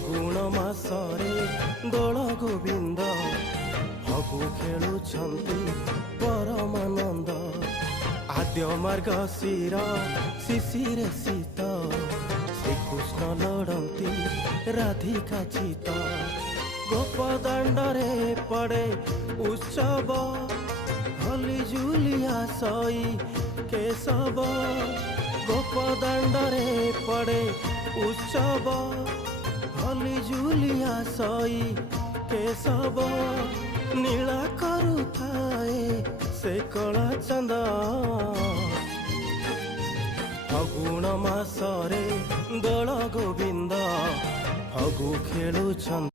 ଫଗୁଣ ମାସରେ ଦୋଳ ଗୋବିନ୍ଦ ଫଗୁ ଖେଳୁଛନ୍ତି ପରମାନନ୍ଦ। ଆଦ୍ୟ ମାର୍ଗଶିର ଶିଶିରେ ଶୀତ ଶ୍ରୀକୃଷ୍ଣ ଲଢ଼ନ୍ତି ରାଧିକା ଚିତ। ଗୋପଦାଣ୍ଡରେ ପଡ଼େ ଉତ୍ସବ ହଲି ଝୁଲିଆ ସଇ କେଶବ। ଗୋପଦାଣ୍ଡରେ ପଡ଼େ ଉତ୍ସବ ହଲି ଝୁଲିଆ ସଇ କେଶବ। ନୀଳା କରୁଥାଏ ସେ କଳା ଚାନ୍ଦ। ଫଗୁଣ ମାସରେ ଦୋଳ ଗୋବିନ୍ଦ ଫଗୁ ଖେଳୁଛନ୍ତି।